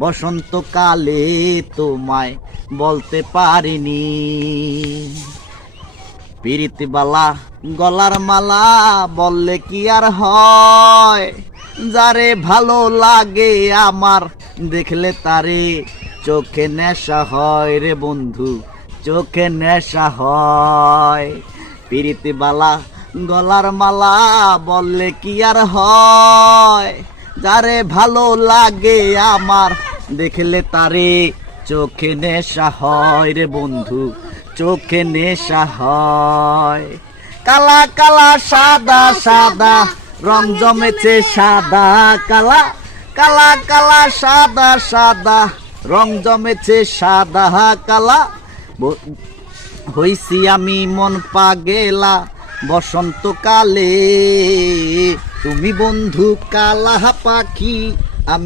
বসন্তকালে তোমায় বলতে পারিনি। পিরিতিবালা গলার মালা বললে কি আর হয়, যারে ভালো লাগে আমার দেখলে তারে চোখে নেশা হয় রে বন্ধু, চোখে নেশা হয়। পিরিতিবালা গলার মালা বললে কি আর হয়, যারে ভালো লাগে আমার দেখলে তারে চোখে নেশা হয় রে বন্ধু, চোখে নেশা হয়। কালা কালা সাদা সাদা রং জমেছে সাদা কালা, কালা কালা সাদা সাদা রং জমেছে সাদা কালা। হইছি আমি মন পাগেলা বসন্তকালে, তুমি বন্ধু কালা পাখি